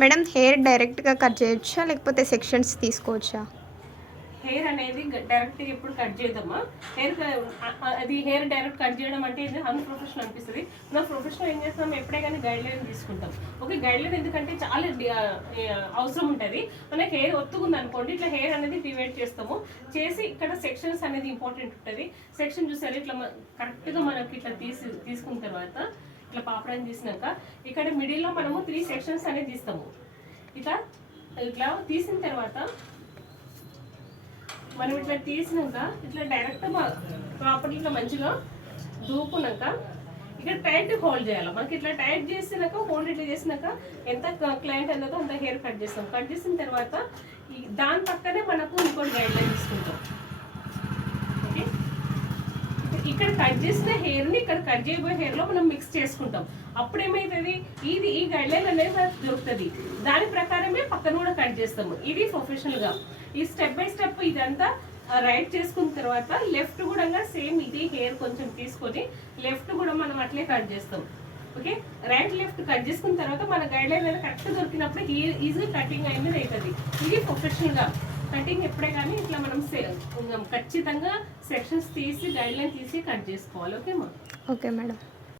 Madam hair డైరెక్ట్‌గా cut చేయొచ్చా? లేకపోతే సెక్షన్స్ తీసుకోవచ్చా? హెయిర్ అనేది డైరెక్ట్గా ఎప్పుడు కట్ చేద్దామా. అది హెయిర్ డైరెక్ట్ కట్ చేయడం అంటే ఇది అన్‌ప్రొఫెషనల్ అనిపిస్తుంది. మనం ప్రొఫెషనల్ ఏం చేస్తాం, ఎప్పుడే కానీ గైడ్ లైన్ తీసుకుంటాం. ఓకే, గైడ్ లైన్ ఎందుకంటే చాలా అవసరం ఉంటుంది. మనకి హెయిర్ ఒత్తుకుంది అనుకోండి, ఇట్లా హెయిర్ అనేది డివైడ్ చేస్తాము. చేసి ఇక్కడ సెక్షన్స్ అనేది ఇంపార్టెంట్ ఉంటుంది. సెక్షన్ చూసారు ఇట్లా కరెక్ట్గా మనకి ఇట్లా తీసుకున్న తర్వాత ఇట్లా పాపడాన్ని తీసినాక ఇక్కడ మిడిల్లో మనము 3 సెక్షన్స్ అనేది తీస్తాము. ఇట్లా ఇట్లా తీసిన తర్వాత మనం ఇట్లా తీసినాక ఇట్లా డైరెక్ట్ ప్రాపర్టీ ఇట్లా మంచిగా దూకున్నాక ఇక్కడ టైట్ హోల్డ్ చేయాలి. మనకి ఇట్లా టైట్ చేసినాక హోల్డ్ ఇట్లా చేసినాక ఎంత క్లయింట్ అన్నదో అంత హెయిర్ కట్ చేస్తాం. కట్ చేసిన తర్వాత దాని పక్కనే మనకు ఇంకోటి గైడ్ లైన్ తీసుకుంటాం. ఓకే, ఇక్కడ కట్ చేసిన హెయిర్ని ఇక్కడ కట్ చేయబోయే హెయిర్లో మనం మిక్స్ చేసుకుంటాం. అప్పుడు ఏమవుతుంది, ఈ గైడ్ లైన్ అనేది మనకు దొరుకుతుంది. దాని ప్రకారమే పక్కన కూడా కట్ చేస్తాము. ఇది ప్రొఫెషనల్గా ఈ స్టెప్ బై స్టెప్ ఇదంతా రైట్ చేసుకున్న తర్వాత లెఫ్ట్ కూడా సేమ్ ఇది హెయిర్ కొంచెం తీసుకొని లెఫ్ట్ కూడా మనం అట్లే కట్ చేస్తాం. ఓకే, రైట్ లెఫ్ట్ కట్ చేసుకున్న తర్వాత మన గైడ్ లైన్ అనేది కరెక్ట్ దొరికినప్పుడు ఈజీ కటింగ్ అనేది అవుతుంది. ఇది ప్రొఫెషనల్గా కటింగ్. ఎప్పుడే కానీ ఇట్లా మనం ఖచ్చితంగా సెక్షన్స్ తీసి గైడ్ లైన్ తీసి కట్ చేసుకోవాలి. Okay okay madam.